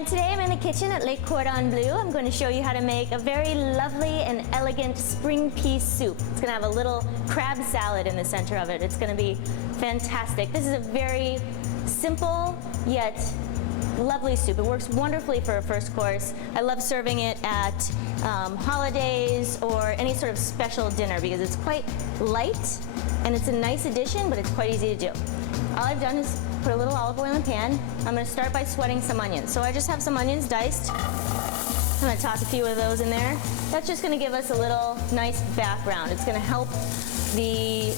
And today I'm in the kitchen at Le Cordon Bleu. I'm going to show you how to make a very lovely and elegant spring pea soup. It's going to have a little crab salad in the center of it. It's going to be fantastic. This is a very simple yet lovely soup. It works wonderfully for a first course. I love serving it at holidays or any sort of special dinner because it's quite light and it's a nice addition, but it's quite easy to do. All I've done is put a little olive oil in the pan. I'm going to start by sweating some onions. So I just have some onions diced. I'm going to toss a few of those in there. That's just going to give us a little nice background. It's going to help the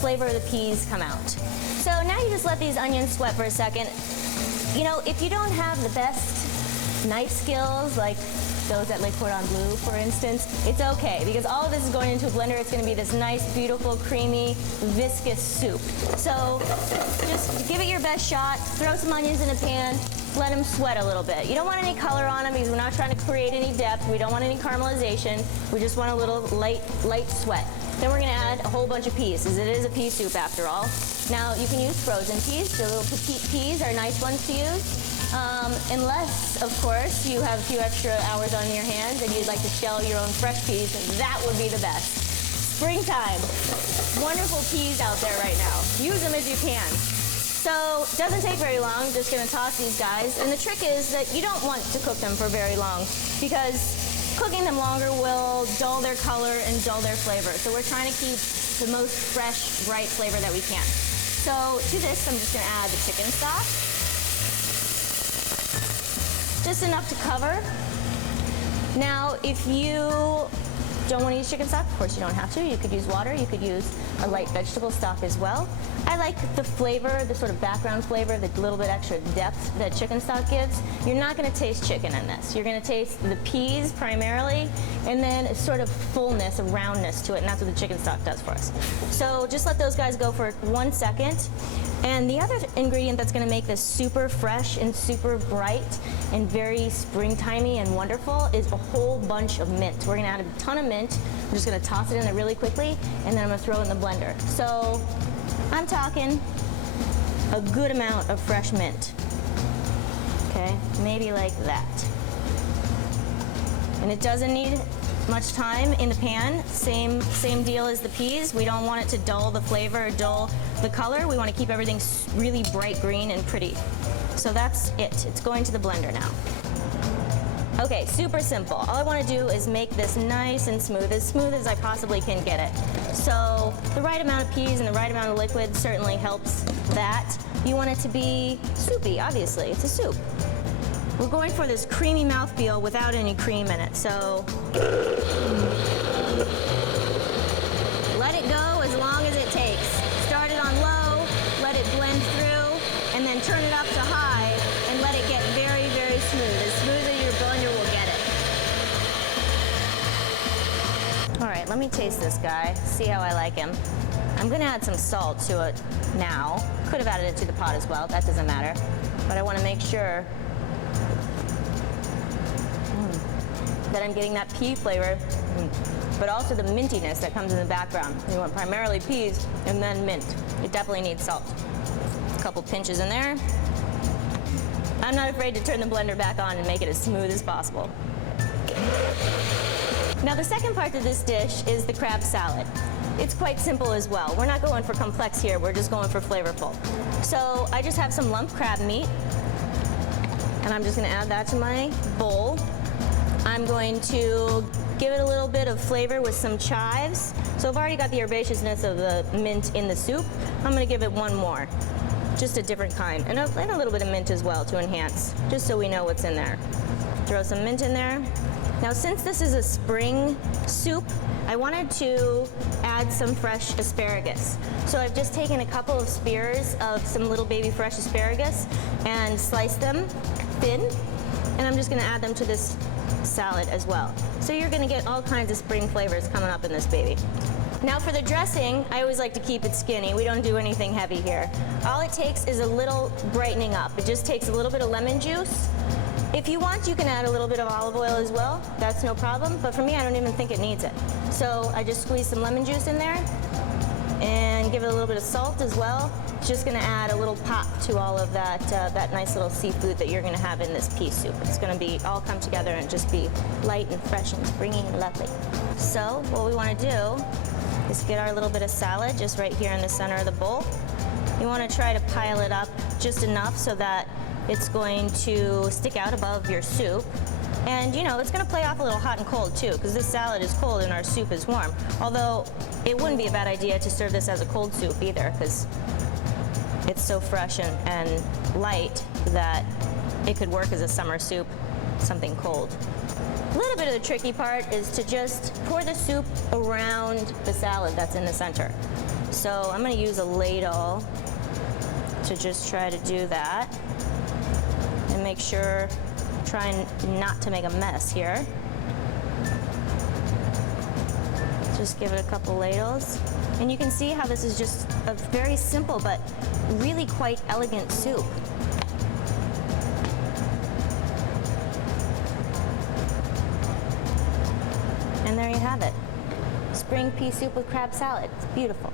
flavor of the peas come out. So now you just let these onions sweat for a second. You know, if you don't have the best knife skills, like those at Le Cordon Bleu, for instance, it's okay, because all of this is going into a blender. It's going to be this nice, beautiful, creamy, viscous soup. So just give it your best shot. Throw some onions in a pan. Let them sweat a little bit. You don't want any color on them because we're not trying to create any depth. We don't want any caramelization. We just want a little light sweat. Then we're going to add a whole bunch of peas, because it is a pea soup after all. Now, you can use frozen peas. The little petite peas are nice ones to use. Unless, of course, you have a few extra hours on your hands and you'd like to shell your own fresh peas, that would be the best. Springtime. Wonderful peas out there right now. Use them as you can. So, it doesn't take very long. I'm just going to toss these guys. And the trick is that you don't want to cook them for very long, because cooking them longer will dull their color and dull their flavor. So we're trying to keep the most fresh, bright flavor that we can. So to this, I'm just going to add the chicken stock. Just enough to cover. Now, if you don't want to use chicken stock, of course you don't have to. You could use water. You could use a light vegetable stock as well. I like the flavor, the sort of background flavor, the little bit extra depth that chicken stock gives. You're not going to taste chicken in this. You're going to taste the peas primarily, and then a sort of fullness, a roundness to it, and that's what the chicken stock does for us. So just let those guys go for 1 second. And the other ingredient that's going to make this super fresh and super bright and very springtimey and wonderful is a whole bunch of mint. We're going to add a ton of mint. I'm just going to toss it in there really quickly, and then I'm going to throw it in the blender. So I'm talking a good amount of fresh mint. Okay, maybe like that. And it doesn't need much time in the pan. Same deal as the peas. We don't want it to dull the flavor or dull the color. We want to keep everything really bright green and pretty. So that's it. It's going to the blender now. Okay, super simple. All I want to do is make this nice and smooth as I possibly can get it. So the right amount of peas and the right amount of liquid certainly helps that. You want it to be soupy, obviously. It's a soup. We're going for this creamy mouthfeel without any cream in it, so let it go as long as it takes. Start it on low, let it blend through, and then turn it up to high and let it get very, very smooth as your blender will get it. All right, let me taste this guy, see how I like him. I'm going to add some salt to it now. Could have added it to the pot as well, that doesn't matter. But I want to make sure that I'm getting that pea flavor, but also the mintiness that comes in the background. You want primarily peas and then mint. It definitely needs salt. A couple pinches in there. I'm not afraid to turn the blender back on and make it as smooth as possible. Now the second part of this dish is the crab salad. It's quite simple as well. We're not going for complex here, we're just going for flavorful. So I just have some lump crab meat, and I'm just going to add that to my bowl. I'm going to give it a little bit of flavor with some chives. So I've already got the herbaceousness of the mint in the soup. I'm going to give it one more, just a different kind, and a little bit of mint as well to enhance, just so we know what's in there. Throw some mint in there. Now, since this is a spring soup, I wanted to add some fresh asparagus. So I've just taken a couple of spears of some little baby fresh asparagus and sliced them thin, and I'm just going to add them to this salad as well. So you're going to get all kinds of spring flavors coming up in this baby. Now for the dressing, I always like to keep it skinny. We don't do anything heavy here. All it takes is a little brightening up. It just takes a little bit of lemon juice. If you want, you can add a little bit of olive oil as well. That's no problem, but for me, I don't even think it needs it. So I just squeeze some lemon juice in there, and give it a little bit of salt as well. It's just gonna add a little pop to all of that, that nice little seafood that you're gonna have in this pea soup. It's gonna be all come together and just be light and fresh and springy and lovely. So what we wanna do is get our little bit of salad just right here in the center of the bowl. You wanna try to pile it up just enough so that it's going to stick out above your soup. And you know, it's gonna play off a little hot and cold too, because this salad is cold and our soup is warm. Although, it wouldn't be a bad idea to serve this as a cold soup either, because it's so fresh and light that it could work as a summer soup, something cold. A little bit of the tricky part is to just pour the soup around the salad that's in the center. So I'm gonna use a ladle to just try to do that. And make sure, try not to make a mess here. Just give it a couple ladles. And you can see how this is just a very simple but really quite elegant soup. And there you have it. Spring pea soup with crab salad. It's beautiful.